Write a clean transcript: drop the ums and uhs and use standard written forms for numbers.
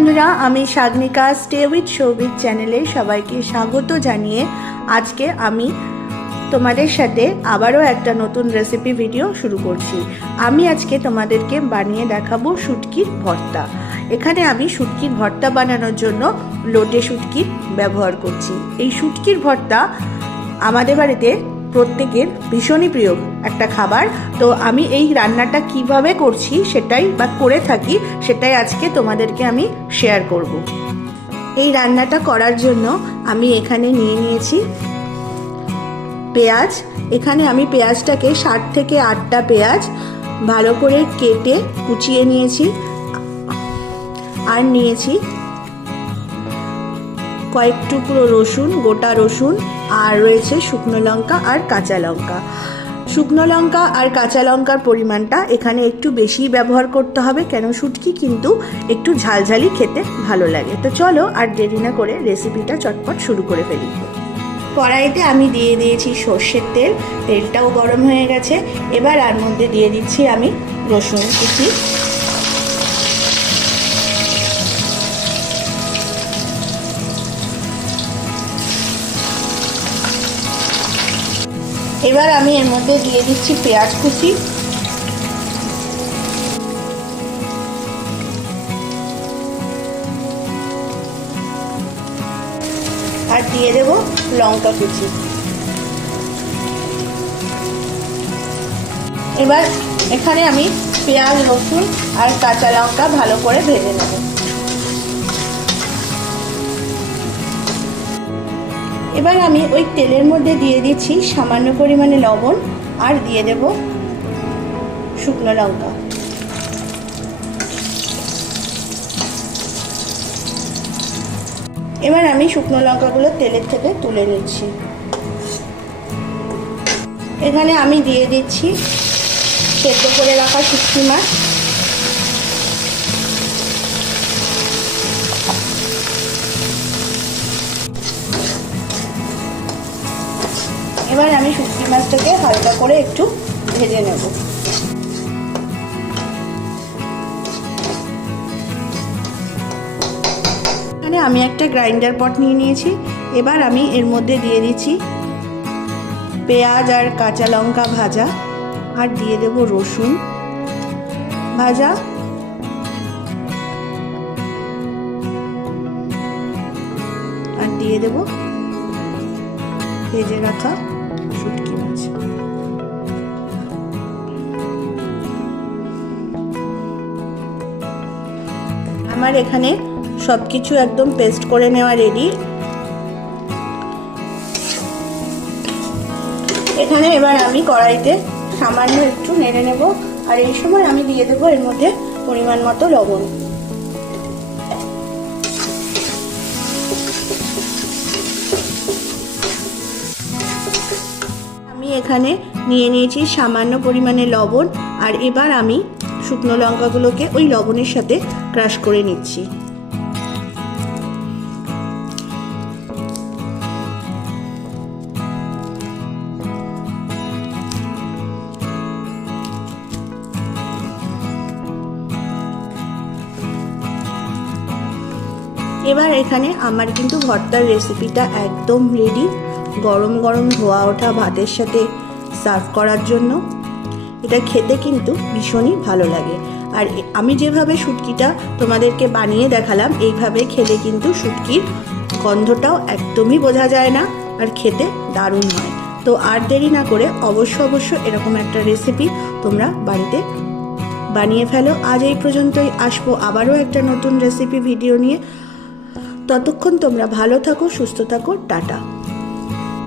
বন্ধুরা, আমি সাগনিকা stay with Souvik চ্যানেলে সবাইকে স্বাগত জানিয়ে আজকে আমি তোমাদের সাথে আবারও একটা নতুন রেসিপি ভিডিও শুরু করছি। আমি আজকে তোমাদেরকে বানিয়ে দেখাবো শুটকির ভর্তা। এখানে আমি শুটকির ভর্তা বানানোর জন্য লোটে শুটকির ব্যবহার করছি। এই শুটকির ভর্তা আমাদের বাড়িতে প্রত্যেকের ভীষণই প্রিয় একটা খাবার। তো আমি এই রান্নাটা কিভাবে করছি সেটাই বা করে থাকি সেটাই আজকে তোমাদেরকে আমি শেয়ার করব। এই রান্নাটা করার জন্য আমি এখানে নিয়ে নিয়েছি পেঁয়াজ। এখানে আমি পেঁয়াজটাকে 7 থেকে 8টা পেঁয়াজ ভালো করে কেটে কুচিয়ে নিয়েছি। আর নিয়েছি কয়েক টুকরো রসুন, গোটা রসুন, আর রয়েছে শুকনো লঙ্কা আর কাঁচা লঙ্কা। শুকনো লঙ্কা আর কাঁচা লঙ্কার পরিমাণটা এখানে একটু বেশি ব্যবহার করতে হবে, কেন শুটকি কিন্তু একটু ঝালঝালি খেতে ভালো লাগে। তো চলো আর দেরি না করে রেসিপিটা চটপট শুরু করে ফেলি। কড়াইতে আমি দিয়ে দিয়েছি সর্ষের তেল, তেলটাও গরম হয়ে গেছে। এবার আর মধ্যে দিয়ে দিচ্ছি আমি রসুন কুচি। এবার আমি এর মধ্যে দিয়ে দিচ্ছি পেঁয়াজ কুচি, আর দিয়ে দেব লঙ্কা কুচি। এবার এখানে আমি পেঁয়াজ, রসুন আর কাঁচা লঙ্কা ভালো করে ভেজে নেব। এবার আমি ওই তেলের মধ্যে দিয়ে দিচ্ছি সামান্য পরিমাণে লবণ, আর দিয়ে দেব শুকনো লঙ্কা। এবার আমি শুকনো লঙ্কাগুলো তেলের থেকে তুলে নিচ্ছি। এখানে আমি দিয়ে দিচ্ছি সেদ্ধ করে রাখা শুটকি মাছ। এবার আমি শুটকি মাছটাকে হালকা করে একটু ভেজে নেব। এখানে আমি একটা গ্রাইন্ডার পট নিয়ে নিয়েছি। এবার আমি এর মধ্যে দিয়ে দিচ্ছি পেঁয়াজ আর কাঁচা লঙ্কা ভাজা, আর দিয়ে দেব রসুন ভাজা, আর দিয়ে দেব ভেজে রাখা শুটকি মাছ। আমার এখানে সবকিছু একদম পেস্ট করে নেওয়া রেডি। এখানে এবার আমি কড়াইতে সামান্য একটু নেড়ে নেব, আর এই সময় আমি দিয়ে দেবো এর মধ্যে পরিমাণ মতো লবণ। আমি এখানে নিয়ে নিয়েছি সামান্য পরিমাণে লবণ, আর এবার আমি শুকনো লঙ্কাগুলোকে ওই লবণের সাথে ক্রাশ করে নিচ্ছি। এবার এখানে আমার কিন্তু ভর্তার রেসিপিটা একদম রেডি, গরম গরম ধোয়া ওঠা ভাতের সাথে সার্ভ করার জন্য। এটা খেতে কিন্তু ভীষণই ভালো লাগে। আর আমি যেভাবে শুটকিটা তোমাদেরকে বানিয়ে দেখালাম, এইভাবে খেলে কিন্তু শুটকির গন্ধটাও একদমই বোঝা যায় না, আর খেতে দারুণ হয়। তো আর দেরি না করে অবশ্য এরকম একটা রেসিপি তোমরা বাড়িতে বানিয়ে ফেলো। আজ এই পর্যন্তই, আসবো আবারও একটা নতুন রেসিপি ভিডিও নিয়ে। ততক্ষণ তোমরা ভালো থাকো, সুস্থ থাকো, টাটা।